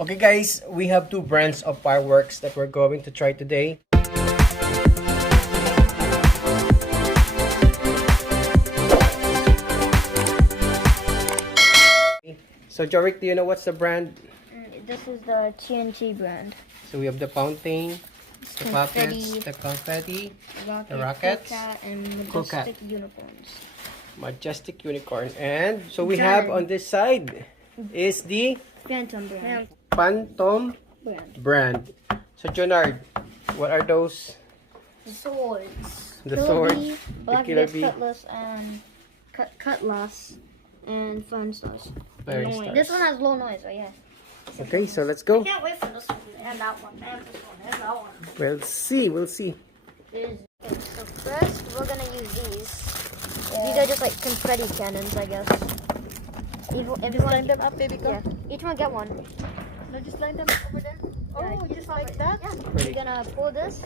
Okay guys, we have two brands of fireworks that we're going to try today. So Jorik, do you know what's the brand? This is the TNT brand. So we have the fountain, the puppets, the confetti, the rockets, and Cool Cat. majestic unicorns. Majestic unicorn. And so we have on this side is the Phantom brand. Phantom brand. So Jonard, what are those? Swords. The swords, the Killer Bee, Cutlass, and Cutlass, and Fun Stars. Fairy Stars. This one has low noise, but yeah. Okay, so let's go. Can't wait for this one and that one and this one and that one. We'll see. Okay, so first we're gonna use these. These are just like confetti cannons, I guess. Just line them up, baby. Go. Yeah, each one get one. No, just line them up over there. Oh, just like that? Yeah. We're gonna pull this.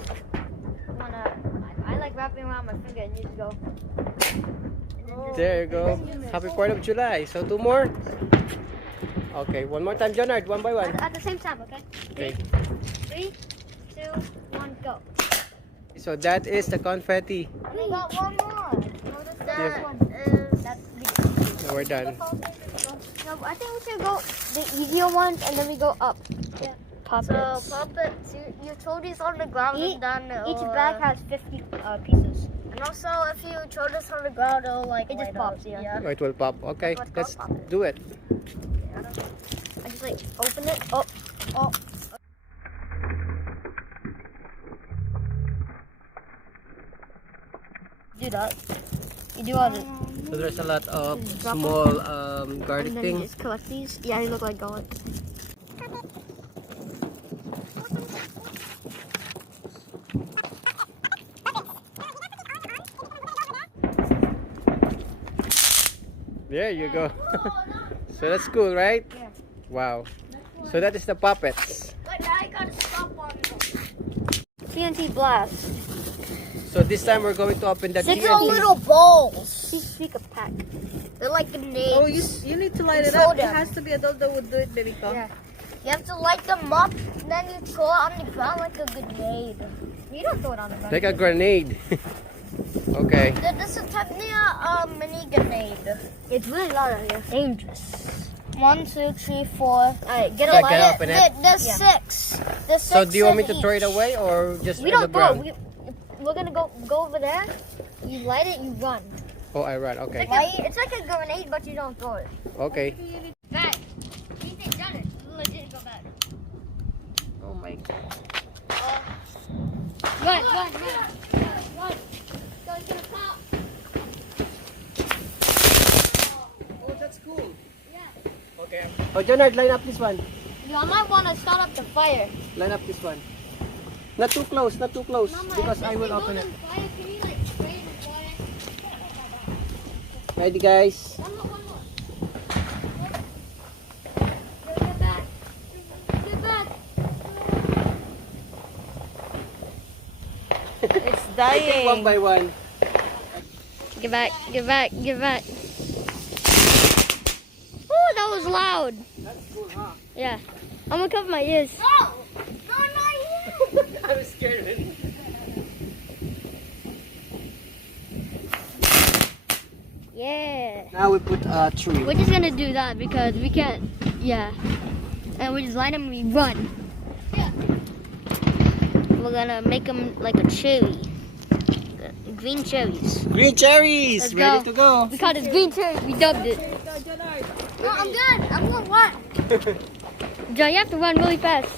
I like wrapping around my finger and you just go. There you go. Happy 4th of July. So two more. Okay, one more time, Jonard. One by one. At the same time, okay? Okay. 3, 2, 1, go. So that is the confetti. We got one more. Yeah. So we're done. No, I think we should go the easier ones and then we go up. Yeah. Puppets. So puppets, you throw these on the ground and then Each bag has 50 pieces. and also if you throw this on the ground, it'll like It just light pops, up. yeah. Oh, it will pop. Okay, let's do it. I just like open it. Oh, oh. Do that. You do all the. So there's a lot of Drop small garlic And then you things. just collect these. Yeah, they look like garlic. There you go. So that's cool, right? Yeah. Wow. So that is the puppets. But now I gotta stop on them. TNT Blast. So this time we're going to open the Six They're TNT. little balls. Speak a pack. They're like grenades. Oh, you need to light it Throw up. It them. has to be adult that would do it, baby. Go. Yeah. You have to light them up, then you throw it on the ground like a grenade. You don't throw it on the ground. Like a grenade. Okay. This is technically a mini grenade. It's really loud out here. Dangerous. 1, 2, 3, 4. Alright, get Yeah, up. get up in it. There's Yeah. 6. There's 6. So do you want me to in throw it each. away or just We in the don't throw. ground? We're gonna go over there. You light it. You run. Oh, I run. Okay. It's like a grenade, but you don't throw it. Okay. Back. You think done it? Legit go back. Oh my God. Run. Go, it's gonna pop. Oh, that's cool. Yeah. Okay. Oh, Jonard, line up this one. I might want to start up the fire. Line up this one. Not too close, because I will open it. Fire, can you like spray the fire? Ready, guys? One more. Get back. It's I take one dying. by one. Get back. Oh, that was loud. That's cool, huh? Yeah. I'm gonna cover my ears. No! No, not here! I'm scared. Yeah. Now we put a tree. We're just gonna do that because we can't. Yeah. And we just line them and we run. Yeah. We're gonna make them like a cherry. Green cherries. Green cherries, Let's ready go. to go. We called it green cherries. We dubbed it. No, I'm good. I'm gonna run. John, you have to run really fast.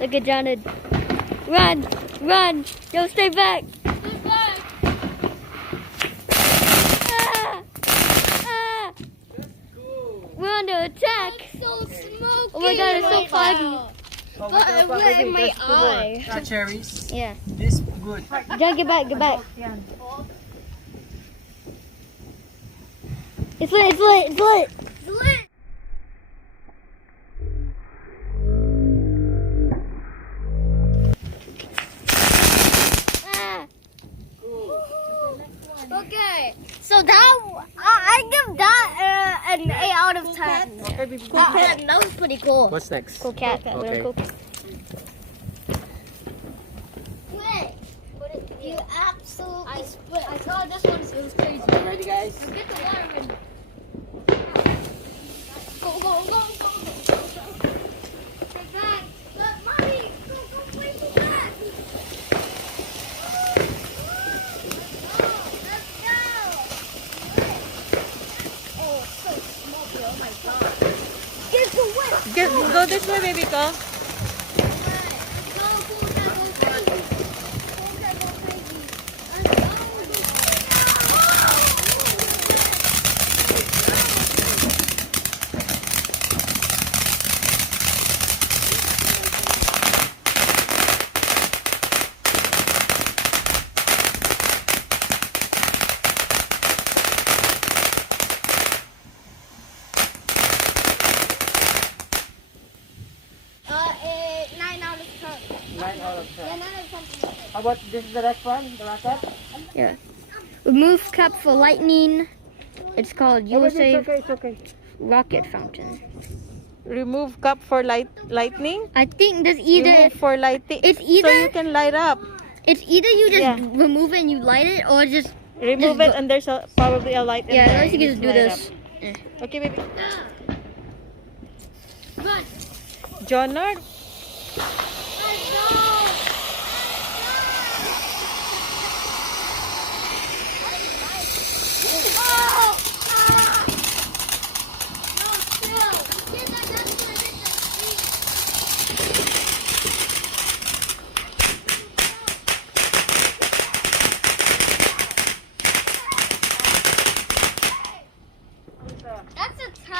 Look at John. Run. Yo, stay back. Ah. We're under attack. So smoky. Oh my God, it's so foggy. Oh, But it went in my eye. Cherries. Yeah. This good. John, get back. It's lit. Lit. So I give that an 8 out of 10. Okay, baby. Cool cat. That was pretty cool. What's next? Cool cat. Okay. Cool cat. Wait. You absolutely split. I saw this one. It was crazy. Ready, guys? Get the water ready. Go. Take that. Mommy, go play with that. Let's go. Oh, so smoky. Oh my god. Get the wet. Go this way, baby. Go. Go, cool cat, go crazy. Cool cat, go crazy. Let's go. A 9 out of 10. 9 out of Yeah, 10. 9 out of 10. How about this is the next one? The rocket? Yeah. Remove cap for lightning. It's called USA It's okay. Rocket Fountain. Remove cup for lightning. I think there's either Remove for lighting. it's So either you can light up. you just Yeah. remove it and you light it, or just Remove it and there's probably a light in yeah. there. Unless you can just do light this. up. Okay, baby. Run. Jonard. That's a 10.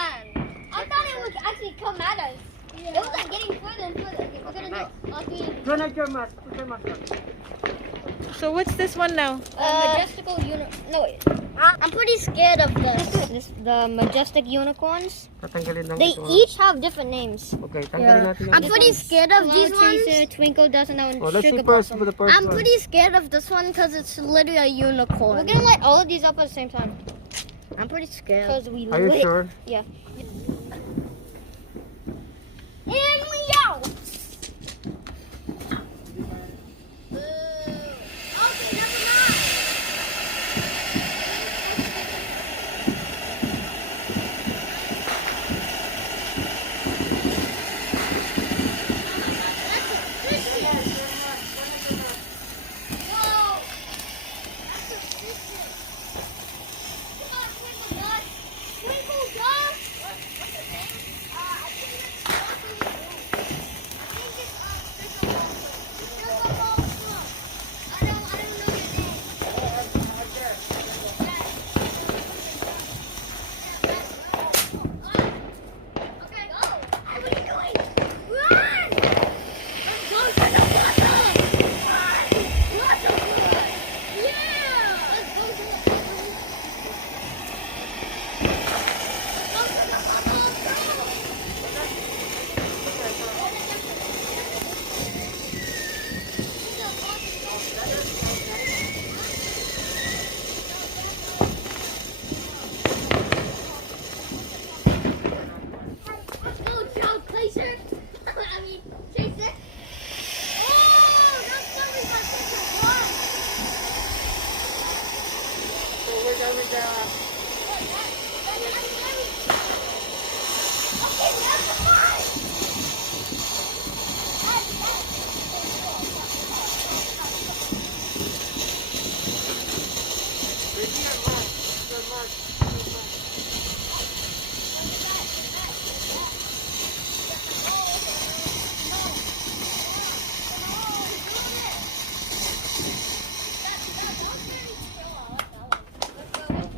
I thought it would actually come at us. It was like getting further and further. Okay, we're gonna do okay. Jonah, your mask. Put your mask on. So what's this one now? Majestical No, wait. I'm pretty scared of the majestic unicorns. Tatanggalin lang They ito. each have different names. Okay, tanggalin natin I'm yung... pretty scared of these Cloud ones. Twinkle doesn't know. Oh, let's see first for the first I'm one. pretty scared of this one because it's literally a unicorn. We're gonna light all of these up at the same time. I'm pretty scared. Because we Are you sure? Yeah. And we out.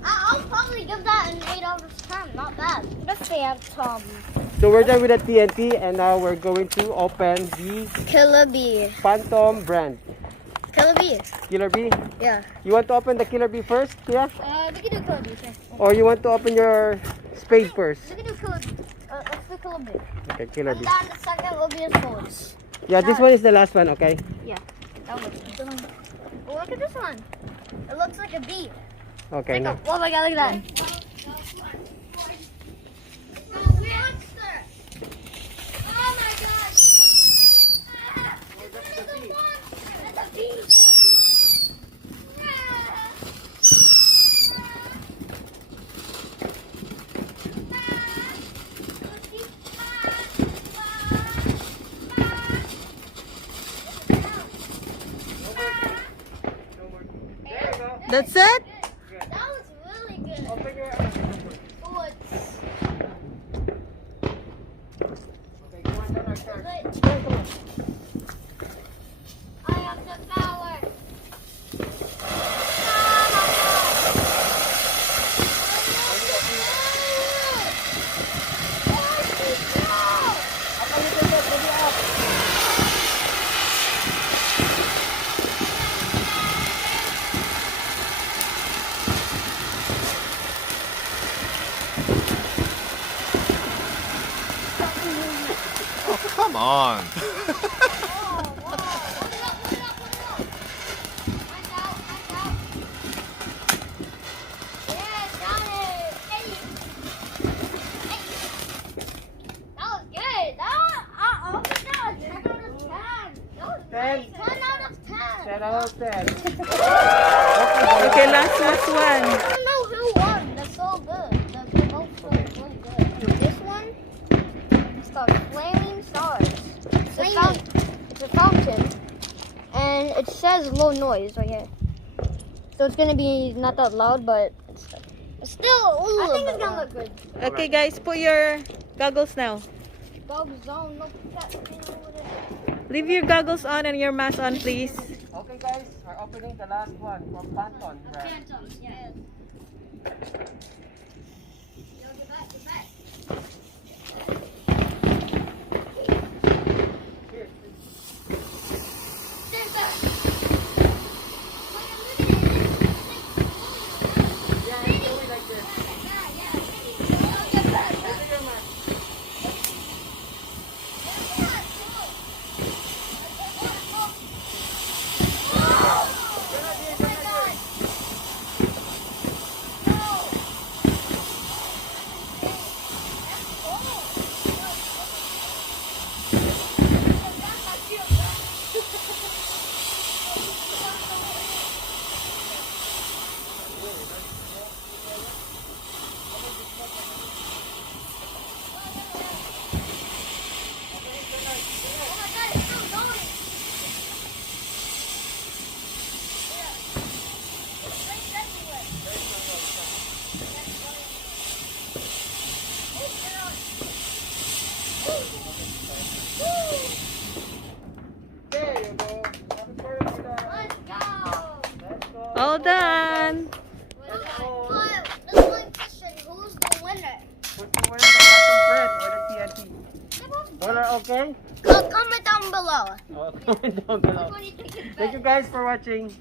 I'll probably give that an 8 out of 10. Not bad. Let's say I'm Tom. So we're done with the TNT and now we're going to open the Killer bee. Phantom brand. Killer bee. Killer Bee. Yeah. You want to open the Killer Bee first, Kuya? We can do killer bee. Okay. Or you want to open your spade first? We can do killer bee. Let's do killer bee. Okay, Killer Bee. Then the second will be his voice. Yeah, this one is the last one, okay? That one. Oh, look at this one. It looks like a bee. Okay, no. Oh my god, look at that. Oh my gosh. That's a beach. There you go. That's it? That was really good. Open your Oh, it's Okay, come on, Leonard, start. I have the power. Up a little bit, maybe up. Come on. Ten. 10 out of 10. Okay, last one. I don't know who won. That's so good. The both were really good. This one is called Flaming Stars. It's a fountain, and it says low noise right here. So it's gonna be not that loud, but it's still. I think it's gonna look good. Okay, guys, put your goggles now. Dog zone, look at that thing over there. Leave your goggles on and your mask on, please. Okay, guys, we're opening the last one from Phantom. Phantoms, yeah. Yo, get back. Here. Stand back. Yeah, it's going like this. Get back. Open your mask. There you go. Happy birthday, July. Let's go. Let's go. All done. But there's one question. Who's the winner? Put the winner the bottom bread or the TNT. All are okay? Comment down below. Oh, comment down below. What do you think is Thank you guys for watching.